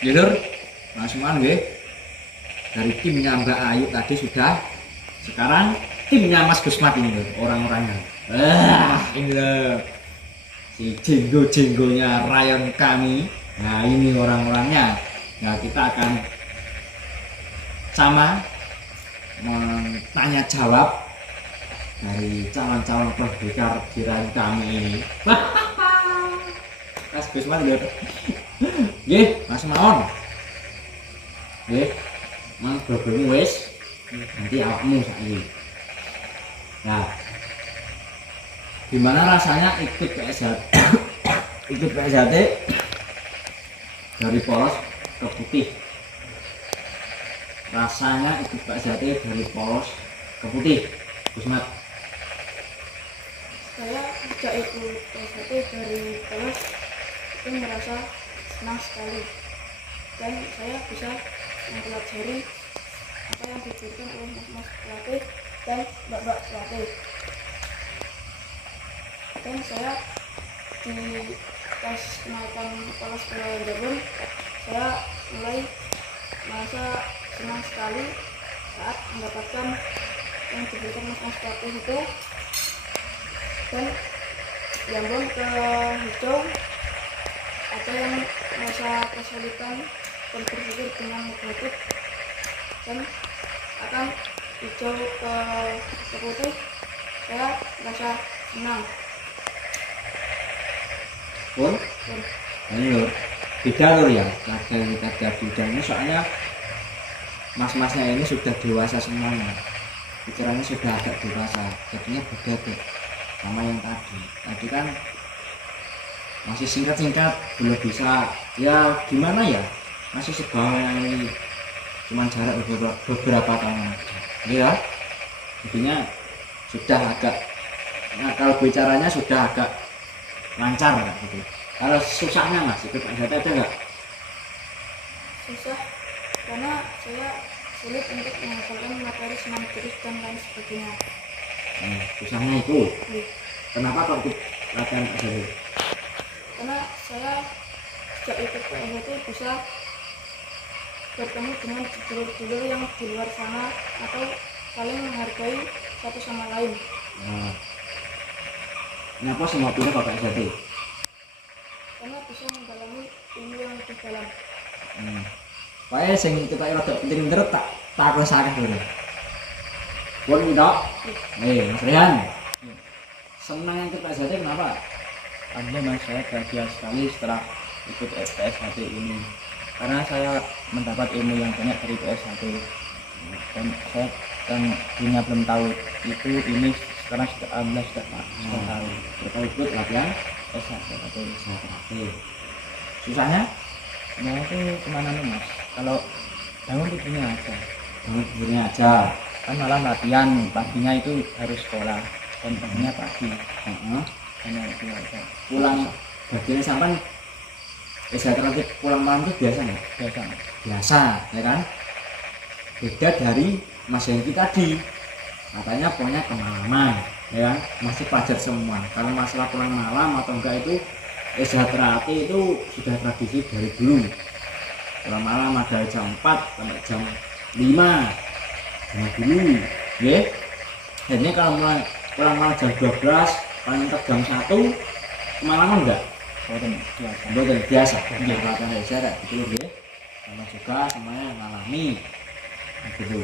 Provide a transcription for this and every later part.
Ya Lur, Mas nggih. Dari timnya Mbak Ayu tadi sudah. Sekarang timnya Mas Gusmat ini Lur, orang-orangnya. Ini loh. Si jenggo-jenggonya rayon kami. Nah, ini orang-orangnya. Nah, kita akan sama tanya jawab dari calon-calon pendekar di rayon kami ini. Mas Gusmat Lur. Nggih, Mas Maon. Nggih. Mang bobone wis nanti awakmu saiki. Nah. Gimana rasanya ikut PSHT? Ikut PSHT dari polos ke putih. Rasanya ikut PSHT dari polos ke putih. Gusmat. Saya sejak ikut PSHT dari polos itu merasa senang sekali, dan saya bisa mempelajari apa yang diberikan oleh mas pelatih dan mbak pelatih. Dan saya di pas kenaikan polos ke Jabon, saya mulai merasa senang sekali saat mendapatkan yang diberikan mas pelatih itu. Dan Jambon ke hijau, ada yang merasa kesulitan dan berpikir dengan negatif, dan akan hijau ke putih, saya merasa senang. Pun? Ini Lur. Beda Lur ya. Kita beda ini soalnya mas-masnya ini sudah dewasa semuanya. Pikirannya sudah agak dewasa. Jadinya beda tuh sama yang tadi. Tadi kan masih singkat-singkat, belum bisa ya gimana ya, masih sebawah ini cuman jarak beberapa tahun aja ya, jadinya sudah agak, nah kalau bicaranya sudah agak lancar gitu. Kalau susahnya Mas ikut PSHT ada nggak? Susah karena saya sulit untuk menghafalkan materi senam terus dan lain sebagainya. Susahnya itu kenapa kok ikut latihan PSHT? Karena saya sejak ikut PSHT bisa bertemu dengan judul-judul yang di luar sana atau saling menghargai satu sama lain. Kenapa semua pilih kok PSHT? Karena bisa mendalami ilmu yang lebih dalam. Pokoknya sing kita rada pinter-pinter tak sakit dulu. Pun kita, Mas Rehan, senang yang ikut PSHT kenapa? Alhamdulillah Mas, saya bahagia sekali setelah ikut PSHT ini, karena saya mendapat ilmu yang banyak dari PSHT, dan saya yang dunia belum tahu itu ini sekarang sudah alhamdulillah sudah tahu. Kita ikut latihan PSHT. Susahnya? Nah itu kemana nih Mas? Kalau bangun tidurnya aja, Tidurnya aja. kan malam latihan, paginya itu harus sekolah, dan paginya pagi. Hanya itu aja. Pulang bagian sampan PSHT pulang malam itu biasa nggak? Biasa Mas. Biasa, ya kan? Beda dari Mas Hengki tadi, katanya pokoknya kemalaman, ya kan? Masih pelajar semua. Kalau masalah pulang malam atau enggak itu PSHT itu sudah tradisi dari dulu. Pulang malam ada jam 4 sampai jam 5 dulu, ya. Ini kalau mulai pulang malam jam 12 paling mentok jam 1 kemalaman enggak? Betul biasa. Latihan PSHT gitu ya. Sama juga semuanya mengalami gitu.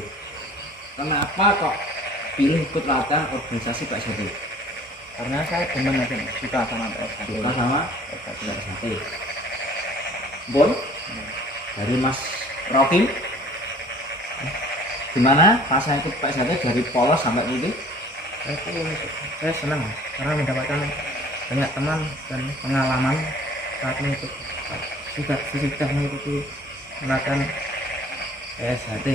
Kenapa kok pilih ikut latihan organisasi PSHT? Karena saya demen aja Mas, suka sama PSHT. Suka sama PSHT. Bon, dari Mas Rocky, gimana rasanya ikut PSHT dari polos sampai ini? Saya senang Mas, karena mendapatkan banyak teman dan pengalaman saat mengikuti sudah mengikuti latihan PSHT.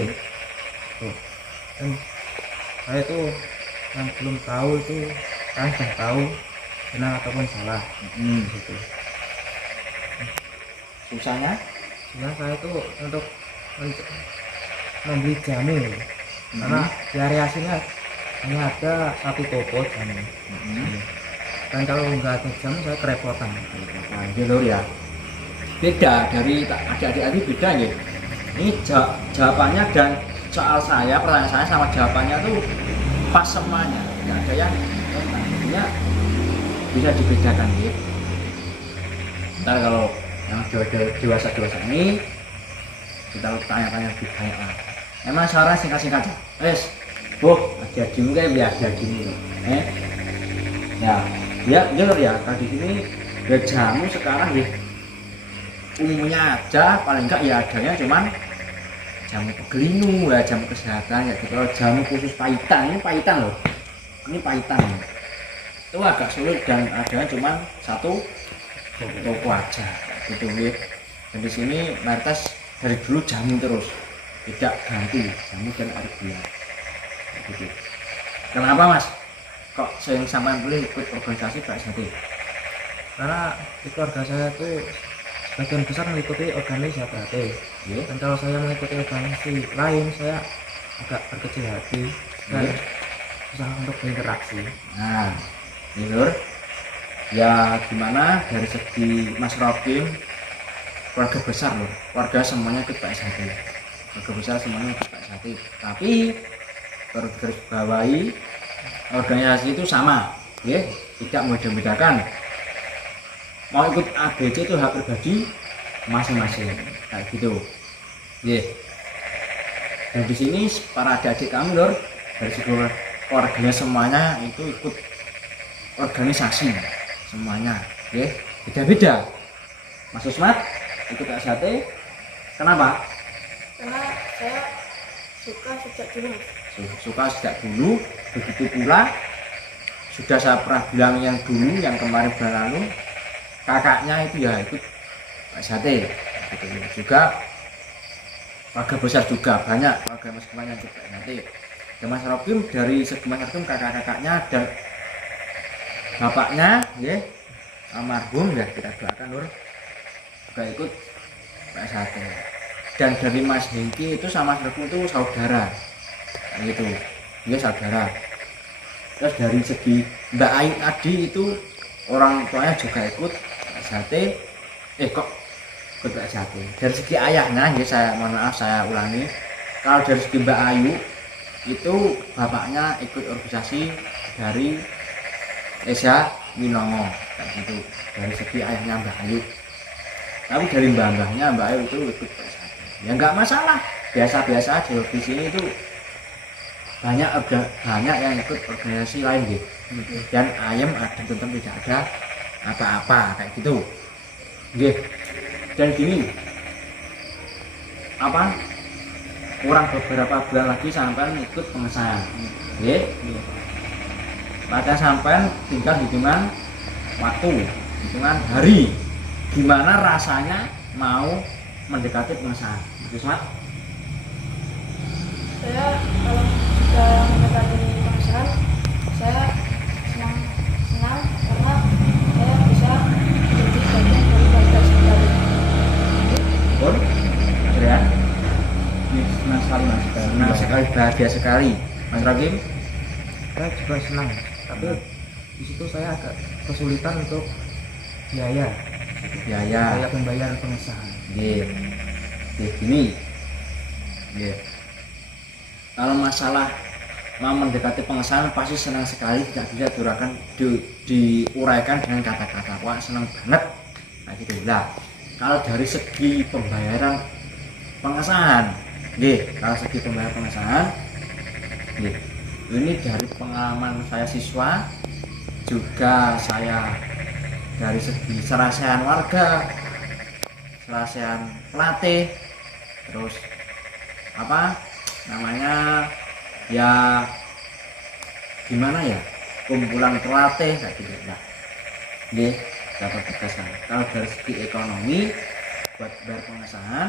Dan saya itu yang belum tahu itu kan sudah tahu benar ataupun salah. Gitu. Susahnya? Nah, saya itu untuk membeli jamu, karena di area sini hanya ada satu toko jamu. Dan kalau nggak ada jamu saya kerepotan. Gitu ya. beda dari adik-adik tadi, beda gitu. Ini jawabannya dan soal saya, pertanyaan saya sama jawabannya tuh pas semuanya, nggak ada yang jadinya bisa dibedakan gitu. Ntar kalau yang dewasa ini kita tanya-tanya lebih banyak lah. Emang sekarang singkat-singkat aja. Adik-adikmu kayak biar adik-adikmu. Ya kalau di sini ya jamu sekarang ya umumnya aja, paling enggak ya adanya cuman jamu pegelinu ya, jamu kesehatan ya gitu. Kalau jamu khusus pahitan, ini pahitan loh, ini pahitan itu agak sulit dan adanya cuman satu toko aja gitu ya. Dan di sini Martes dari dulu jamu terus, tidak ganti jamu dan air gula gitu. Kenapa Mas kok sering sampai beli ikut organisasi Pak Sate? Karena di keluarga saya tuh sebagian besar mengikuti organisasi Sabrate. Dan kalau saya mengikuti organisasi lain, saya agak berkecil hati dan susah untuk berinteraksi. Nah, ini Lur, ya gimana dari segi Mas Rokim, keluarga besar loh, keluarga semuanya ikut Pak Sate, keluarga besar semuanya ikut Pak Sate. Tapi perlu garis bawahi, organisasi itu sama, ya, tidak membedakan. Mau ikut ABC itu hak pribadi masing-masing, kayak gitu, ya. Dan di sini para adik-adik kami Lur, dari segi keluarganya semuanya itu ikut organisasi semuanya, ya, beda-beda. Mas Usmat ikut Sate, kenapa? Karena saya suka sejak dulu. Suka sejak dulu, begitu pula sudah saya pernah bilang yang dulu, yang kemarin bulan lalu, kakaknya itu ya ikut Sate gitu. Juga keluarga besar juga banyak keluarga Mas Keman yang ikut Sate. Dan Mas Rokim dari segi Mas Rokim kakak-kakaknya dan bapaknya ya almarhum ya, kita doakan Lur, juga ikut Sate. Dan dari Mas Hengki itu sama Mas Rokim itu saudara gitu, dia saudara. Terus dari segi Mbak Ayu tadi itu orang tuanya juga ikut Sate, kok ikut Sate. Dari segi ayahnya, ya saya mohon maaf saya ulangi, kalau dari segi Mbak Ayu itu bapaknya ikut organisasi dari Esa Winongo kayak gitu, dari segi ayahnya Mbak Ayu. Tapi dari mbah-mbahnya Mbak Ayu itu ikut Sate. Ya nggak masalah, biasa-biasa aja. Di sini itu banyak yang ikut organisasi lain gitu. Dan ayam ada tetap tidak ada apa-apa kayak gitu. Dan gini, kurang beberapa bulan lagi sampai ikut pengesahan. Pada sampai tinggal hitungan waktu, hitungan hari, gimana rasanya mau mendekati pengesahan. Mat? Saya kalau sudah mendekati pengesahan, saya senang karena saya bisa menjadi bagian dari keluarga Sate. Pun, Adrian, Senang sekali Mas. senang sekali, bahagia sekali. Mas Rokim? Saya juga senang, tapi di situ saya agak kesulitan untuk biaya membayar pengesahan. Gini, kalau masalah mau mendekati pengesahan pasti senang sekali, tidak bisa diuraikan dengan kata-kata. Wah senang banget, nah gitu lah. Kalau dari segi pembayaran pengesahan, kalau segi pembayaran pengesahan, ini dari pengalaman saya siswa, juga saya dari segi serasean warga, serasean pelatih, terus ya gimana ya, kumpulan pelatih kayak gitu lah. Dapat pengesahan. Kalau dari segi ekonomi buat bayar pengesahan,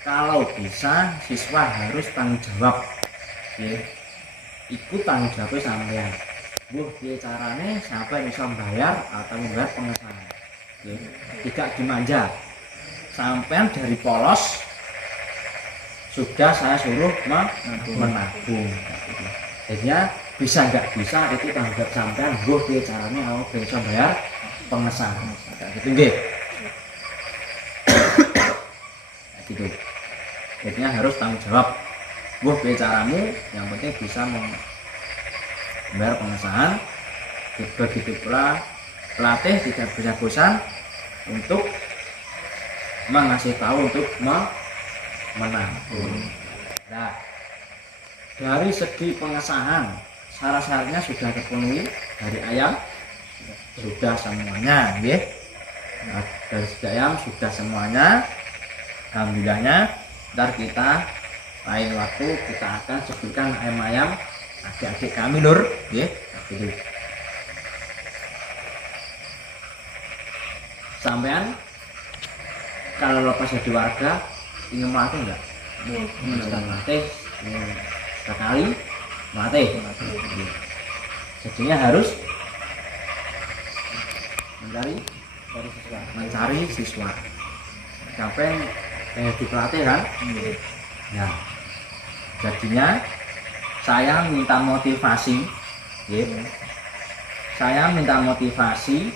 kalau bisa siswa harus tanggung jawab, ikut tanggung jawabnya sampean. Dia caranya sampai bisa membayar atau membayar pengesahan. Tidak dimanja. Sampean dari polos sudah saya suruh menabung. Jadinya bisa nggak bisa itu tanggung jawab sampean. Dia caranya bisa bayar pengesahan. Gitu gitu. Jadinya harus tanggung jawab. Wah, bicaramu yang penting bisa membayar pengesahan. Begitu pula pelatih tidak bisa bosan untuk mengasih tahu untuk menang. Nah, dari segi pengesahan syarat-syaratnya sudah terpenuhi. Dari ayam sudah semuanya, ya. Nah, dari segi ayam sudah semuanya. Alhamdulillahnya, ntar kita lain waktu kita akan sebutkan ayam-ayam adik-adik kami lur, ya. Gitu. Sampean kalau lepas jadi warga ingin melatih enggak? Ingin melatih sekali melatih. Jadinya harus mencari siswa. Sampai di pelatih kan? Ya. Jadinya saya minta motivasi, ya. Saya minta motivasi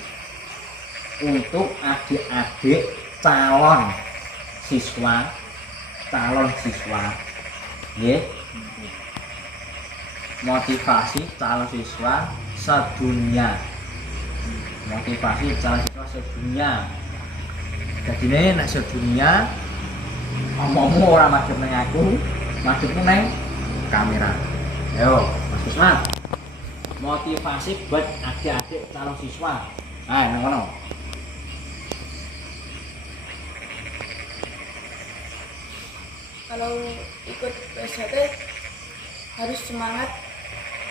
untuk adik-adik calon siswa, ya. Motivasi calon siswa sedunia. Motivasi calon siswa sedunia. Jadi ini nek sedunia omongmu orang madhep nang aku, madhepmu nang kamera. Ayo, Mas Kusman. Motivasi buat adik-adik calon siswa. Nang kono. Kalau ikut PSHT harus semangat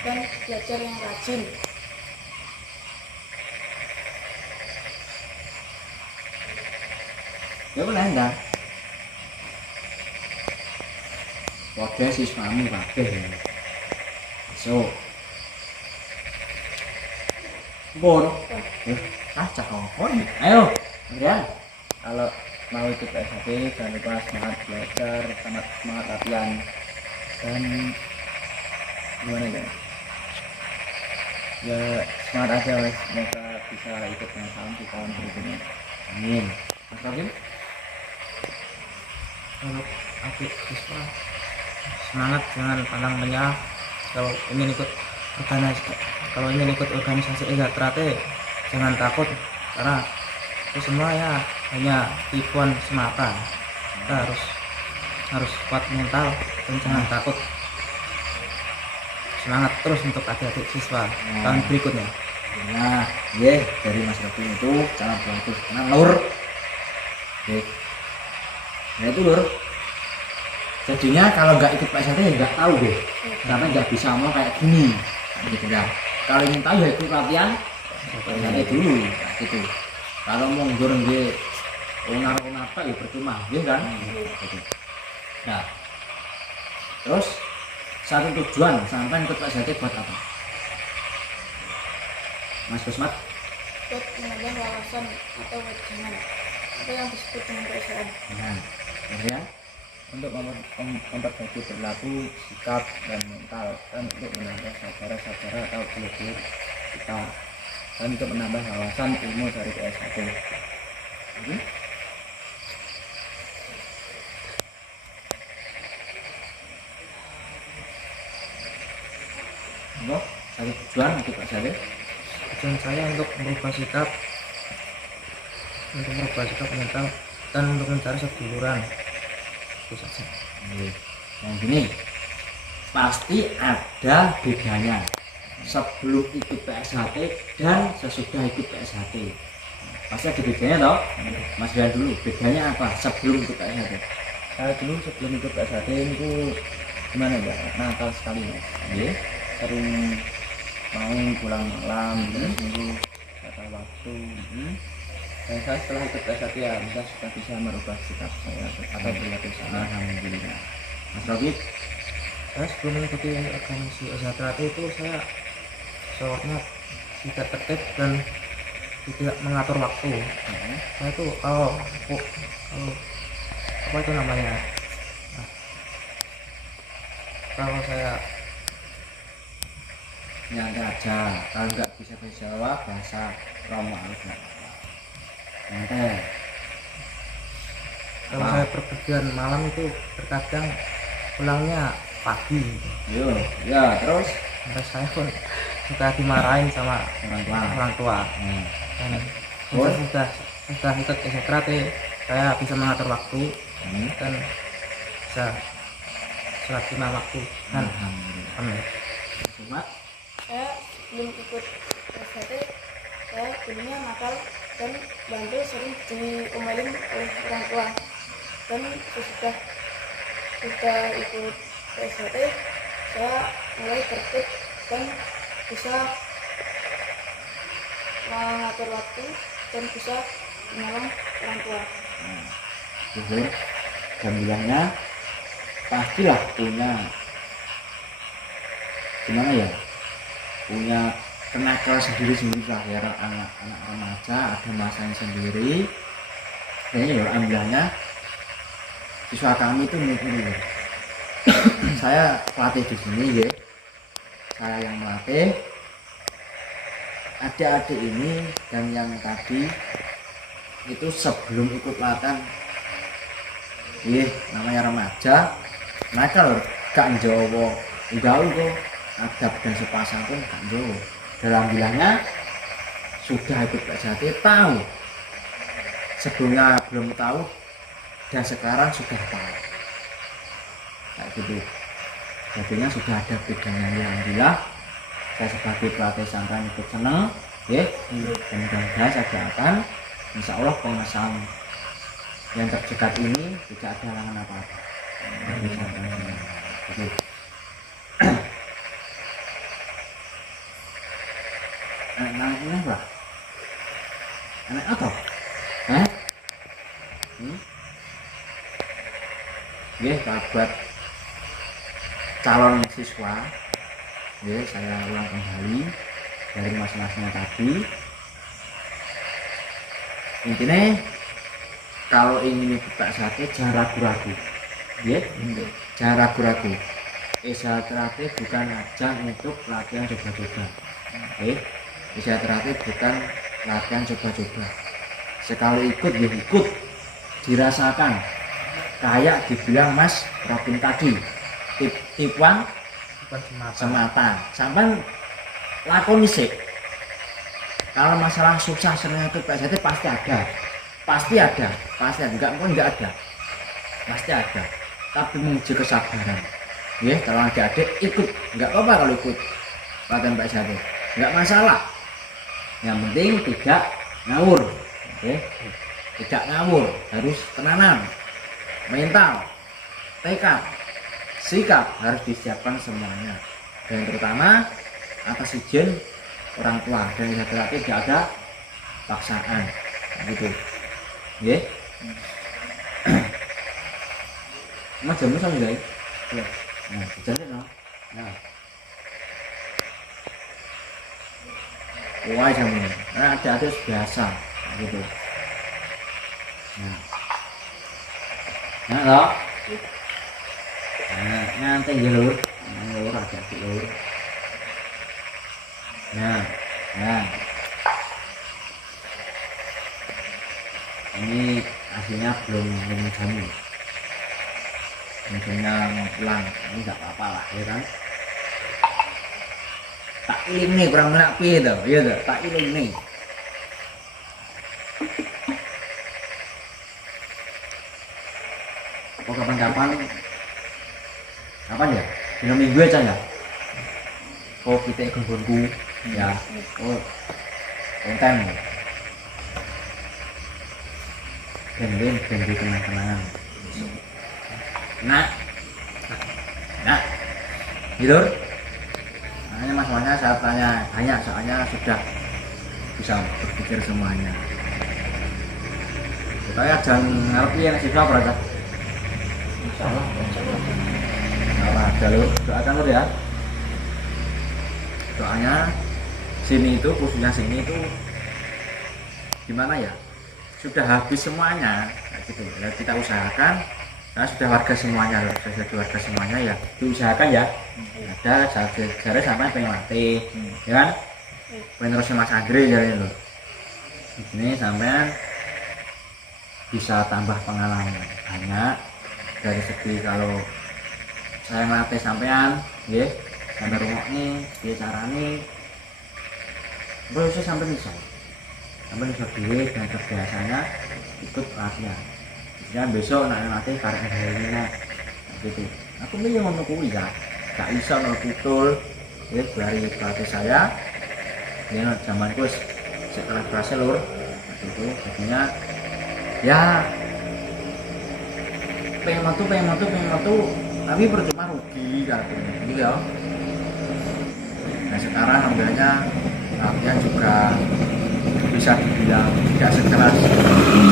dan belajar yang rajin. Ya boleh enggak? Wadah siswamu kabeh. So. Bor. Cak kongkon. Ayo, Adrian. Kalau mau ikut PSHT jangan lupa semangat belajar, semangat latihan, dan gimana ya semangat aja Mas, semoga bisa ikut pengesahan di tahun berikutnya. Amin. Mas Rokim? Kalau adik siswa semangat, jangan pandang menyerah. Kalau ingin ikut organisasi Teratai, jangan takut, karena itu semua ya hanya tipuan semata. Kita harus kuat mental dan jangan takut. Semangat terus untuk adik-adik siswa tahun berikutnya. Nah, ya dari Mas Rokim itu cara bagus. Nah, Lur. Nah itu Lur. Jadinya kalau nggak ikut PSHT ya nggak tahu deh. Sampai nggak bisa ngomong kayak gini. Gitu kan. Kalau ingin tahu ya ikut latihan PSHT dulu. Nah, gitu. Kalau mau mundur nggih onar-onar apa ya percuma, ya kan? Gitu. Nah, terus satu tujuan sampai ikut PSHT buat apa? Mas Kusmat? Untuk menambah wawasan atau wejangan atau yang disebut dengan PSHT. Nah, kemudian Untuk memperbaiki perilaku, sikap, dan mental, dan untuk menambah saudara-saudara atau dulur kita, dan untuk menambah wawasan ilmu dari PSHT. Enggak, satu tujuan ikut PSHT. Tujuan saya untuk merubah sikap mental dan untuk mencari seduluran. Itu saja. Yang gini, pasti ada bedanya sebelum ikut PSHT dan sesudah ikut PSHT. Pasti ada bedanya toh? Mas Rian dulu, bedanya apa sebelum ikut PSHT? Saya dulu sebelum ikut PSHT itu gimana ya, nakal sekali Mas. Sering main pulang malam, terus dulu kata waktu. Dan saya setelah ikut PSHT ya sudah bisa merubah sikap saya atau perilaku saya. Alhamdulillah. Mas Robi? Saya sebelum mengikuti organisasi Teratai itu saya sholatnya tidak tertib dan tidak mengatur waktu. Saya itu kalau apa itu namanya? Nah, kalau saya Nyantai aja, kalau nggak bisa bahasa Jawa, bahasa Romo Alfa. Nyantai. Kalau saya perpergian malam itu terkadang pulangnya pagi gitu. Yo, ya terus Sampai saya pun suka dimarahin sama orang tua. orang tua. Dan Oh. sudah ikut SKT, saya bisa mengatur waktu dan bisa sholat 5 waktu dan Alhamdulillah. amin. Cuma Saya sebelum ikut SHT, saya dulunya nakal dan bandel, sering diomelin oleh orang tua. Dan sudah ikut SHT, saya mulai tertib dan bisa mengatur waktu dan bisa menolong orang tua. jujur dan bilangnya pastilah punya gimana ya, punya kenakalan sendiri lah ya, anak remaja ada masanya sendiri. Kayaknya ya alhamdulillahnya siswa kami itu mengikuti. Saya pelatih di sini ya, saya yang melatih adik-adik ini dan yang tadi itu sebelum ikut latihan. Namanya remaja nakal gak njowo jauh kok, adab dan sepasang pun gak njowo. Dalam bilangnya sudah ikut PSHT, tahu sebelumnya belum tahu dan sekarang sudah tahu kayak gitu. Jadinya sudah ada bedanya. Alhamdulillah saya sebagai pelatih sangkan ikut senang ya, dan mudah-mudahan saya doakan insya Allah pengesahan yang terdekat ini tidak ada halangan apa-apa. Gitu. Anak ini apa? Anak apa? Hah? Buat calon siswa, saya ulang kembali dari mas-masnya tadi. Intinya kalau ingin buka sate jangan ragu-ragu, jangan ragu-ragu. SHT bukan ajang untuk latihan coba-coba. SHT bukan latihan coba-coba. Sekali ikut ya ikut, dirasakan. Kayak dibilang Mas Robin tadi, tipuan semata. Sampai lakoni sih. Kalau masalah susah senang itu PSHT pasti ada, enggak ada, pasti ada. Tapi menguji kesabaran. Kalau adik-adik ikut, enggak apa-apa kalau ikut latihan PSHT, enggak masalah. Yang penting tidak ngawur, tidak ngawur, harus tenanan, mental, tekad, sikap harus disiapkan semuanya. Dan terutama atas izin orang tua, dan terakhir tidak ada paksaan, gitu. Mas jamu sama guys. Nah, jalan no. Nah. Wah jamu. Nah, ada biasa, gitu. Nah, loh. Nah, nanti jalur ada jalur. Nah. Ini hasilnya belum jamu. Mungkinnya mau pulang, ini nggak apa-apa lah, ya kan? Tak iling nih kurang menapi tuh, iya tuh, tak iling nih. Oh kapan-kapan ya? Dino minggu aja ya? Oh kita ikut bonku ya? Oh konten ben kenang-kenangan. Nah tidur. Makanya masalahnya saya tanya soalnya sudah bisa berpikir semuanya. Saya jangan ngerti yang siswa berapa. Insyaallah jalur doakan dulu ya. Doanya sini itu khususnya sini itu gimana ya? Sudah habis semuanya, gitu. Ya, kita usahakan. Nah, sudah warga semuanya, ya diusahakan ya. Ada jari sampai pengen mati, ya kan? Penerusnya Mas Andre jari lo. Di sini sampai bisa tambah pengalaman banyak dari segi kalau saya ngelatih sampean ya sampai rumah nih dia carane terus sampai bisa dulu dan terbiasanya ikut latihan jadi besok nak latih karek ini gitu aku nih yang mau ya gak bisa betul ya dari pelatih saya ya zamanku setelah berhasil lur gitu jadinya ya pengen metu tapi percuma rugi kan gitu ya. Nah sekarang alhamdulillahnya latihan juga bisa dibilang tidak sekeras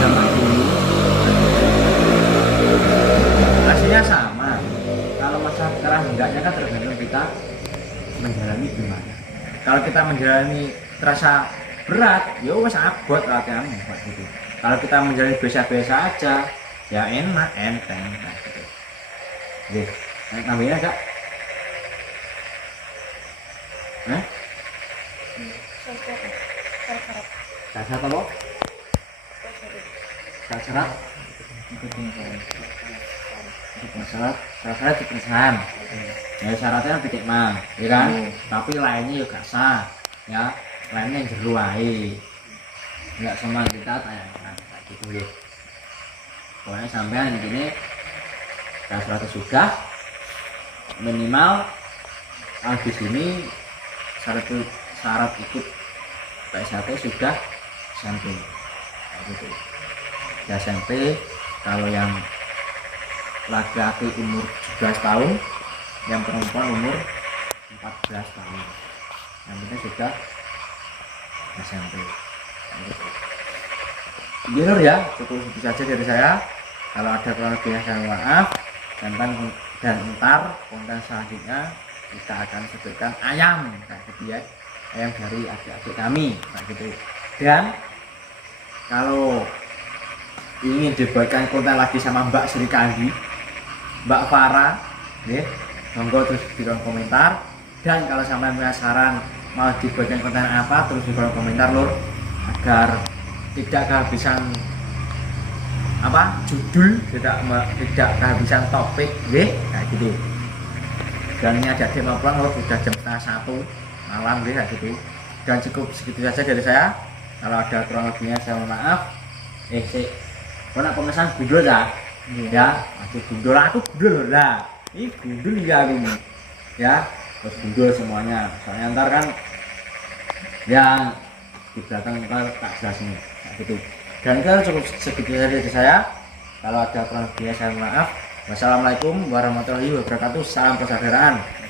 zaman dulu hasilnya sama kalau masalah keras enggaknya kan tergantung kita menjalani gimana kalau kita menjalani terasa berat ya wes abot latihan gitu. Kalau kita menjalani biasa-biasa aja ya enak enteng nah, gitu. Oke, namanya enggak? Syarat apa? Syarat syarat dipesan ya syaratnya titik mang ya kan tapi lainnya juga sah ya lainnya yang jeru wae enggak semua kita tayangkan kayak gitu ya pokoknya sampean ini syaratnya sudah minimal di sini syarat ikut PSAT sudah SMP gitu. Ya SMP kalau yang laki-laki umur 17 tahun yang perempuan umur 14 tahun yang penting sudah SMP gitu. Gitu ya cukup itu saja dari saya kalau ada kurang lebihnya saya maaf dan ntar konten selanjutnya kita akan sebutkan ayam kayak gitu ya ayam dari adik-adik kami kayak gitu dan kalau ingin dibuatkan konten lagi sama Mbak Sri Kandi Mbak Farah ya monggo terus di kolom komentar dan kalau sampai punya saran mau dibuatkan konten apa terus di kolom komentar lur agar tidak kehabisan judul tidak kehabisan topik ya kayak gitu dan ini ada tema pulang lur sudah jam 12:30 malam ya gitu dan cukup segitu saja dari saya kalau ada kurang lebihnya saya mohon maaf nak pemesan gundul ya aku gundul lah ini gundul ya aku ya terus gundul semuanya soalnya ntar kan ya di belakang ntar tak jelasin nah, gitu dan kalau cukup segitu saja dari saya kalau ada kurang lebihnya saya mohon maaf wassalamualaikum warahmatullahi wabarakatuh salam persaudaraan.